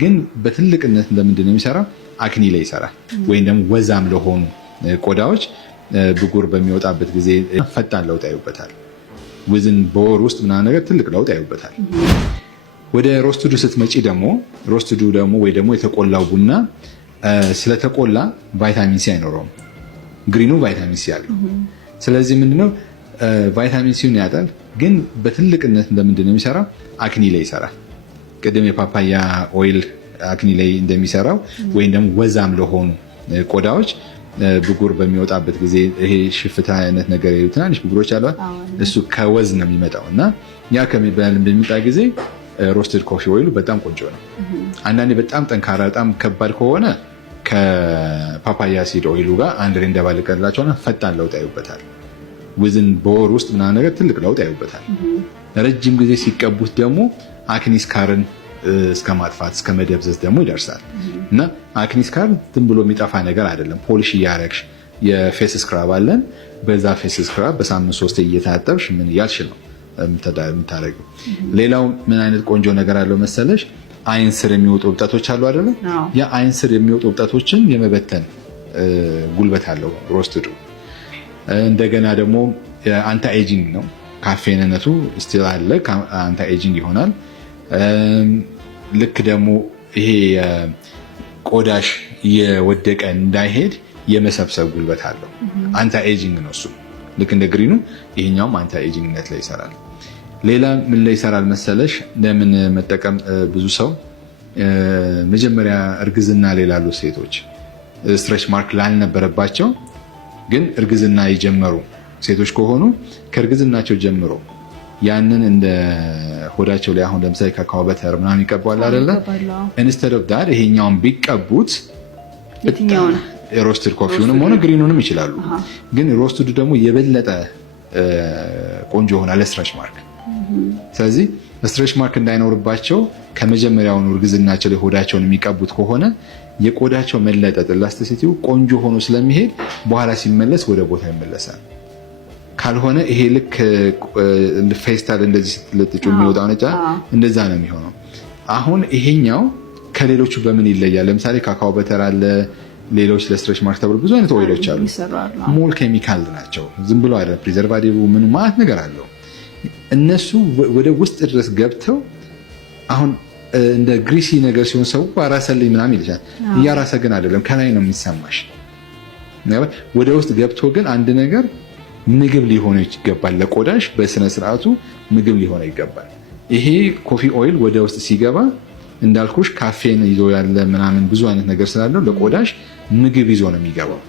ግን በትልቅነት ለምንድን ነው የሚሰራው? አክኒ ላይ ይሰራል። ወይም ደግሞ ወዛም ለሆኑ ቆዳዎች ብጉር በሚወጣበት ጊዜ ፈጣን ለውጥ ያዩበታል። ውዝን በወር ውስጥ ምናምን ነገር ትልቅ ለውጥ ያዩበታል። ወደ ሮስትዱ ስትመጪ ደግሞ ሮስትዱ ደግሞ ወይ ደግሞ የተቆላው ቡና ስለተቆላ ቫይታሚን ሲ አይኖረውም። ግሪኑ ቫይታሚን ሲ አለው። ስለዚህ ምንድነው ቫይታሚን ሲውን ያጣል። ግን በትልቅነት ለምንድን ነው የሚሰራው? አክኒ ላይ ይሰራል። ቅድም የፓፓያ ኦይል አክኒ ላይ እንደሚሰራው ወይም ደግሞ ወዛም ለሆኑ ቆዳዎች ብጉር በሚወጣበት ጊዜ ይሄ ሽፍታ አይነት ነገር ትናንሽ ብጉሮች አሏት፣ እሱ ከወዝ ነው የሚመጣው እና ያ በሚመጣ ጊዜ ሮስትድ ኮፊ ኦይሉ በጣም ቆንጆ ነው። አንዳንዴ በጣም ጠንካራ በጣም ከባድ ከሆነ ከፓፓያ ሲድ ኦይሉ ጋር አንድ ላይ እንደባለቀላቸውና ፈጣን ለውጥ ያዩበታል። ውዝን በወር ውስጥ ምናምን ነገር ትልቅ ለውጥ ያዩበታል። ረጅም ጊዜ ሲቀቡት ደግሞ አክኒ ስካርን እስከ ማጥፋት እስከ መደብዘዝ ደግሞ ይደርሳል እና አክኒ ስካር ዝም ብሎ የሚጠፋ ነገር አይደለም። ፖሊሽ እያረግሽ የፌስ ስክራብ አለን። በዛ ፌስ ስክራብ በሳምንት 3 እየታጠብሽ ምን እያልሽ ነው የምታደርገው። ሌላው ምን አይነት ቆንጆ ነገር አለው መሰለሽ? አይን ስር የሚወጡ እብጠቶች አሉ አይደለም? ያ አይን ስር የሚወጡ እብጠቶችን የመበተን ጉልበት አለው ሮስትዱ። እንደገና ደግሞ አንታ ኤጂንግ ነው። ካፌንነቱ ስቲል አለ፣ አንታ ኤጂንግ ይሆናል። ልክ ደግሞ ይሄ ቆዳሽ የወደቀ እንዳይሄድ የመሰብሰብ ጉልበት አለው። አንታ ኤጂንግ ነው እሱ። ልክ እንደ ግሪኑ ይሄኛውም አንታ ኤጂንግነት ላይ ይሰራል። ሌላ ምን ላይ ይሰራል መሰለሽ? ለምን መጠቀም ብዙ ሰው መጀመሪያ እርግዝና ላይ ላሉ ሴቶች ስትሬች ማርክ ላልነበረባቸው ግን እርግዝና የጀመሩ ሴቶች ከሆኑ ከእርግዝናቸው ጀምሮ ያንን እንደ ሆዳቸው ላይ አሁን ለምሳሌ ካካኦ በተር ምናምን ይቀባል አይደለ? ኢንስቴድ ኦፍ ዳት ይሄኛውን ቢቀቡት ሮስትድ ኮፊውንም ሆነ ግሪኑንም ይችላሉ። ግን ሮስትዱ ደግሞ የበለጠ ቆንጆ ይሆናል ለስትሬች ማርክ። ስለዚህ ስትሬች ማርክ እንዳይኖርባቸው ከመጀመሪያውኑ እርግዝናቸው ላይ ሆዳቸውን የሚቀቡት ከሆነ የቆዳቸው መለጠጥ ኤላስቲሲቲው ቆንጆ ሆኖ ስለሚሄድ በኋላ ሲመለስ ወደ ቦታ ይመለሳል። ካልሆነ ይሄ ልክ ፌስታል እንደዚህ ስትለጥጩ የሚወጣው ነጫ እንደዛ ነው የሚሆነው። አሁን ይሄኛው ከሌሎቹ በምን ይለያል? ለምሳሌ ካካኦ በተር አለ፣ ሌሎች ለስትሬች ማርክ ተብሎ ብዙ አይነት ኦይሎች አሉ። ሞል ኬሚካል ናቸው። ዝም ብሎ አይደለም። ፕሪዘርቫቲቭ ምን ማለት ነገር አለው። እነሱ ወደ ውስጥ ድረስ ገብተው አሁን እንደ ግሪሲ ነገር ሲሆን ሰው አራሰልኝ ምናምን ይልሻል። እያራሰ ግን አይደለም፣ ከላይ ነው የሚሰማሽ። ወደ ውስጥ ገብቶ ግን አንድ ነገር ምግብ ሊሆን ይገባል። ለቆዳሽ በስነ ስርዓቱ ምግብ ሊሆን ይገባል። ይሄ ኮፊ ኦይል ወደ ውስጥ ሲገባ እንዳልኩሽ ካፌን ይዞ ያለ ምናምን ብዙ አይነት ነገር ስላለው ለቆዳሽ ምግብ ይዞ ነው የሚገባው።